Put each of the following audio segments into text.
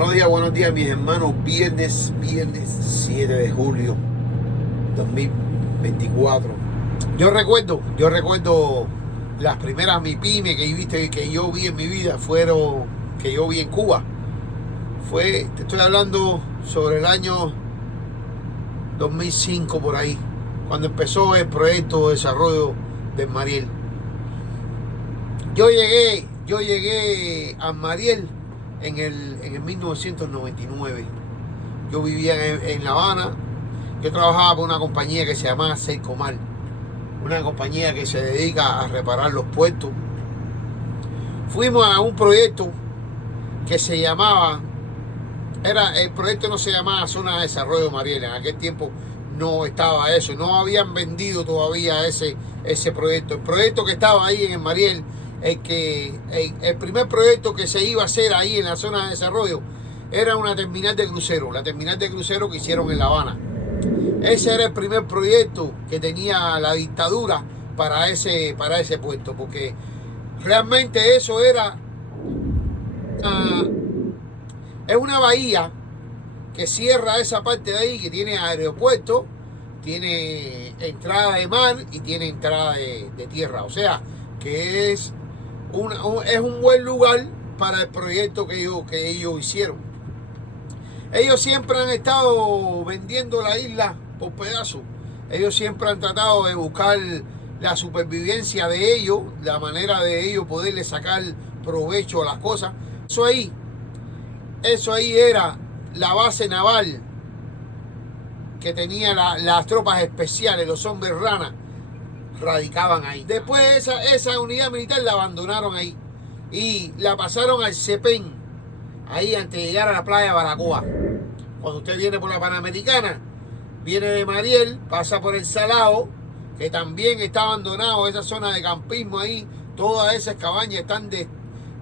Buenos días mis hermanos. Viernes 7 de julio 2024. Yo recuerdo las primeras MIPYME que yo vi en mi vida, fueron que yo vi en Cuba. Te estoy hablando sobre el año 2005 por ahí, cuando empezó el proyecto de desarrollo del Mariel. Yo llegué a Mariel en el 1999. Yo vivía en La Habana. Yo trabajaba por una compañía que se llamaba Seicomar, una compañía que se dedica a reparar los puertos. Fuimos a un proyecto que se llamaba, el proyecto no se llamaba Zona de Desarrollo Mariel. En aquel tiempo no estaba eso, no habían vendido todavía ese proyecto. El proyecto que estaba ahí en el Mariel, el primer proyecto que se iba a hacer ahí en la zona de desarrollo, era una terminal de crucero, la terminal de crucero que hicieron en La Habana. Ese era el primer proyecto que tenía la dictadura para ese puerto, porque realmente eso es una bahía que cierra esa parte de ahí, que tiene aeropuerto, tiene entrada de mar y tiene entrada de tierra. O sea, que es un buen lugar para el proyecto que ellos hicieron. Ellos siempre han estado vendiendo la isla por pedazos. Ellos siempre han tratado de buscar la supervivencia de ellos, la manera de ellos poderle sacar provecho a las cosas. Eso ahí era la base naval que tenía las tropas especiales, los hombres rana, radicaban ahí. Después esa unidad militar la abandonaron ahí y la pasaron al Cepén, ahí antes de llegar a la playa de Baracoa. Cuando usted viene por la Panamericana, viene de Mariel, pasa por el Salao, que también está abandonado, esa zona de campismo ahí, todas esas cabañas están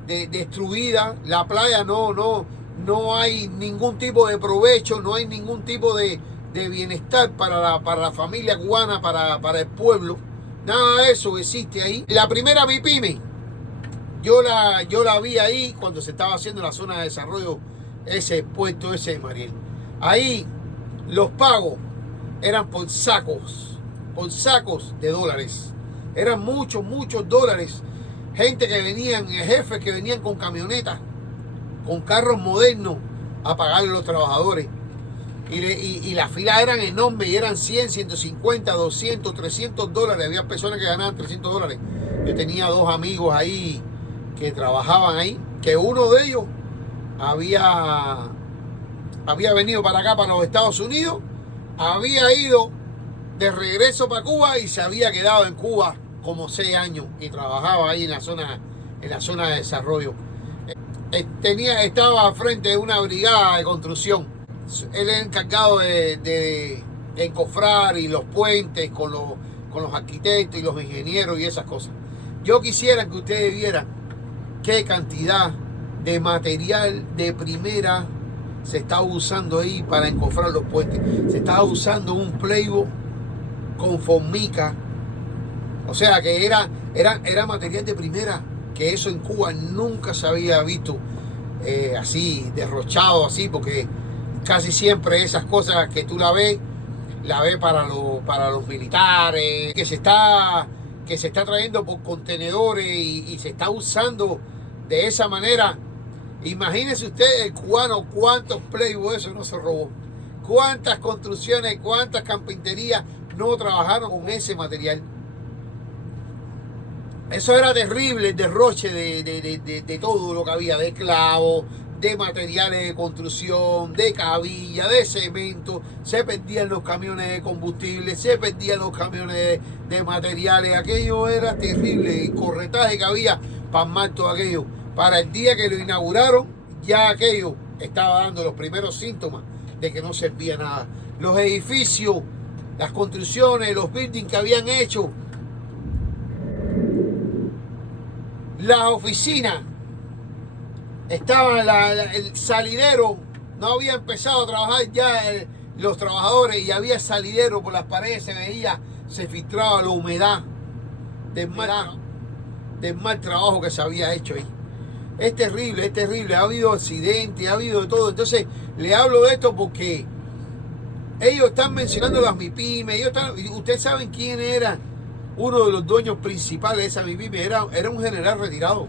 destruidas. La playa no hay ningún tipo de provecho, no hay ningún tipo de bienestar para la familia cubana, para el pueblo. Nada de eso existe ahí. La primera MIPYME, yo la vi ahí cuando se estaba haciendo la zona de desarrollo, ese puerto ese de Mariel. Ahí los pagos eran por sacos de dólares. Eran muchos dólares. Gente que venían, jefes que venían con camionetas, con carros modernos a pagarle a los trabajadores. Y las filas eran enormes y eran 100, 150, 200, 300 dólares. Había personas que ganaban 300 dólares. Yo tenía dos amigos ahí que trabajaban ahí, que uno de ellos había venido para acá, para los Estados Unidos, había ido de regreso para Cuba y se había quedado en Cuba como 6 años y trabajaba ahí en la zona de desarrollo. Estaba frente de una brigada de construcción. Él es encargado de encofrar y los puentes con los arquitectos y los ingenieros y esas cosas. Yo quisiera que ustedes vieran qué cantidad de material de primera se estaba usando ahí para encofrar los puentes. Se estaba usando un playwood con formica. O sea que era material de primera, que eso en Cuba nunca se había visto así, derrochado así, porque casi siempre esas cosas que tú la ves para los militares, que se está trayendo por contenedores y se está usando de esa manera. Imagínese usted, el cubano, cuántos playboys eso no se robó, cuántas construcciones, cuántas carpinterías no trabajaron con ese material. Eso era terrible, el derroche de todo lo que había, de clavos, de materiales de construcción, de cabilla, de cemento. Se perdían los camiones de combustible, se perdían los camiones de materiales. Aquello era terrible, el corretaje que había para armar todo aquello. Para el día que lo inauguraron, ya aquello estaba dando los primeros síntomas de que no servía nada. Los edificios, las construcciones, los buildings que habían hecho, las oficinas, estaba el salidero, no había empezado a trabajar ya los trabajadores y había salidero por las paredes, se filtraba la humedad del mal trabajo que se había hecho ahí. es terrible, ha habido accidentes, ha habido de todo. Entonces, le hablo de esto porque ellos están mencionando las MIPYME, ustedes saben quién era uno de los dueños principales de esa MIPYME, era un general retirado.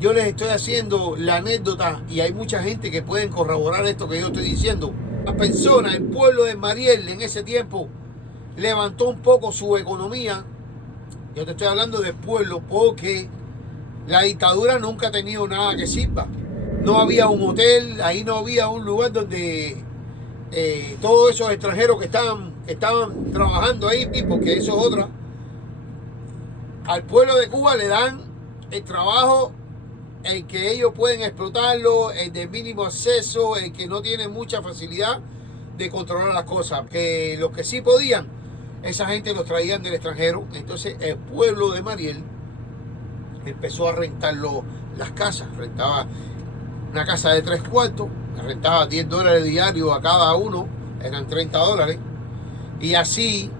Yo les estoy haciendo la anécdota y hay mucha gente que pueden corroborar esto que yo estoy diciendo. La persona, el pueblo de Mariel en ese tiempo levantó un poco su economía. Yo te estoy hablando del pueblo porque la dictadura nunca ha tenido nada que sirva. No había un hotel, ahí no había un lugar donde todos esos extranjeros que estaban trabajando ahí, porque eso es otra. Al pueblo de Cuba le dan el trabajo, el que ellos pueden explotarlo, el de mínimo acceso, el que no tiene mucha facilidad de controlar las cosas. Que los que sí podían, esa gente los traían del extranjero. Entonces el pueblo de Mariel empezó a rentar las casas. Rentaba una casa de 3 cuartos, rentaba $10 diarios a cada uno, eran $30. Y así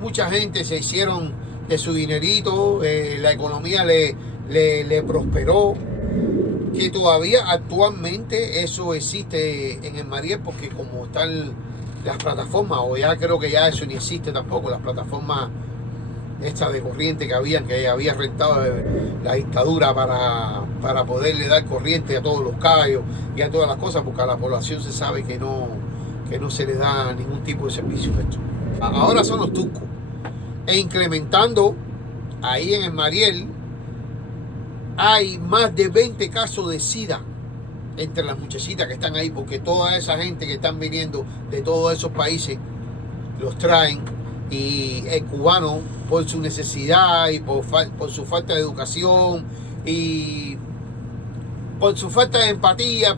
mucha gente se hicieron de su dinerito, la economía le prosperó. Que todavía actualmente eso existe en el Mariel, porque como están las plataformas, o ya creo que ya eso ni existe tampoco, las plataformas estas de corriente que había rentado la dictadura para poderle dar corriente a todos los callos y a todas las cosas, porque a la población se sabe que no se le da ningún tipo de servicio de esto. Ahora son los tucos. E incrementando ahí en el Mariel, hay más de 20 casos de SIDA entre las muchachitas que están ahí, porque toda esa gente que están viniendo de todos esos países los traen, y el cubano, por su necesidad y por su falta de educación y por su falta de empatía,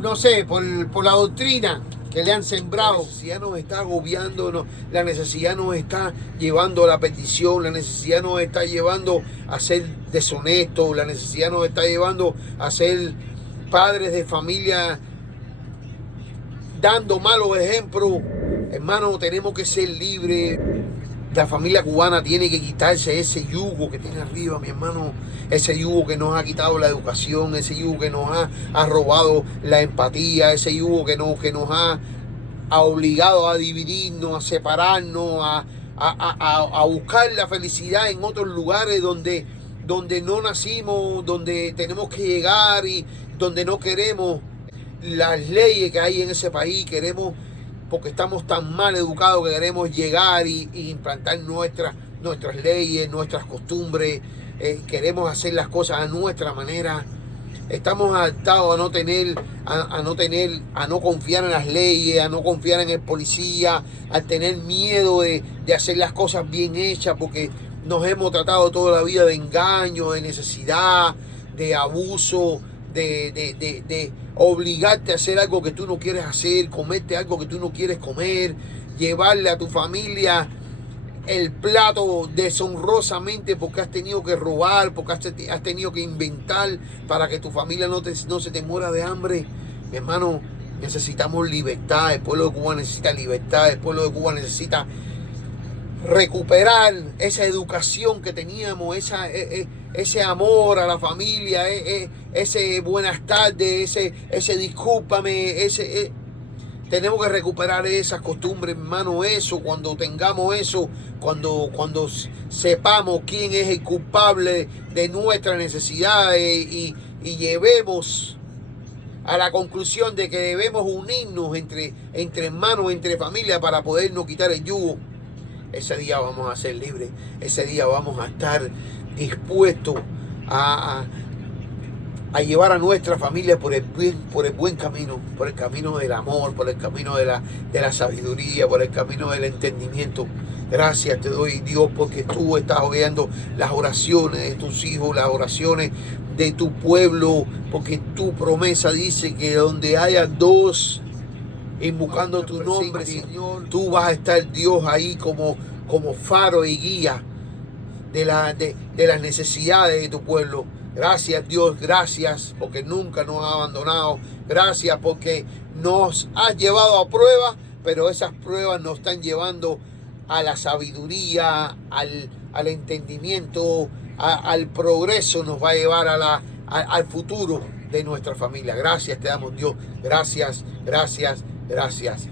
no sé, por la doctrina que le han sembrado. La necesidad nos está agobiando, la necesidad nos está llevando a la petición, la necesidad nos está llevando a ser deshonestos, la necesidad nos está llevando a ser padres de familia dando malos ejemplos. Hermano, tenemos que ser libres. La familia cubana tiene que quitarse ese yugo que tiene arriba, mi hermano. Ese yugo que nos ha quitado la educación, ese yugo que nos ha robado la empatía, ese yugo que nos ha obligado a dividirnos, a separarnos, a buscar la felicidad en otros lugares donde no nacimos, donde tenemos que llegar y donde no queremos las leyes que hay en ese país. Queremos, porque estamos tan mal educados, que queremos llegar y implantar nuestras leyes, nuestras costumbres. Queremos hacer las cosas a nuestra manera. Estamos adaptados a no confiar en las leyes, a no confiar en el policía, a tener miedo de hacer las cosas bien hechas, porque nos hemos tratado toda la vida de engaño, de necesidad, de abuso, de obligarte a hacer algo que tú no quieres hacer, comerte algo que tú no quieres comer, llevarle a tu familia el plato deshonrosamente porque has tenido que robar, porque has tenido que inventar para que tu familia no se te muera de hambre. Mi hermano, necesitamos libertad. El pueblo de Cuba necesita libertad. El pueblo de Cuba necesita recuperar esa educación que teníamos, ese amor a la familia, ese buenas tardes, ese discúlpame, tenemos que recuperar esas costumbres, hermano. Eso, cuando tengamos eso, cuando sepamos quién es el culpable de nuestras necesidades y llevemos a la conclusión de que debemos unirnos entre hermanos, entre familia, para podernos quitar el yugo, ese día vamos a ser libres. Ese día vamos a estar dispuestos a llevar a nuestra familia por el buen camino, por el camino del amor, por el camino de la sabiduría, por el camino del entendimiento. Gracias te doy, Dios, porque tú estás oyendo las oraciones de tus hijos, las oraciones de tu pueblo, porque tu promesa dice que donde haya dos invocando tu nombre, Señor, tú vas a estar, Dios, ahí como faro y guía de las necesidades de tu pueblo. Gracias, Dios, gracias porque nunca nos has abandonado. Gracias porque nos has llevado a pruebas, pero esas pruebas nos están llevando a la sabiduría, al entendimiento, al progreso, nos va a llevar al futuro de nuestra familia. Gracias te damos, Dios. Gracias, gracias, gracias.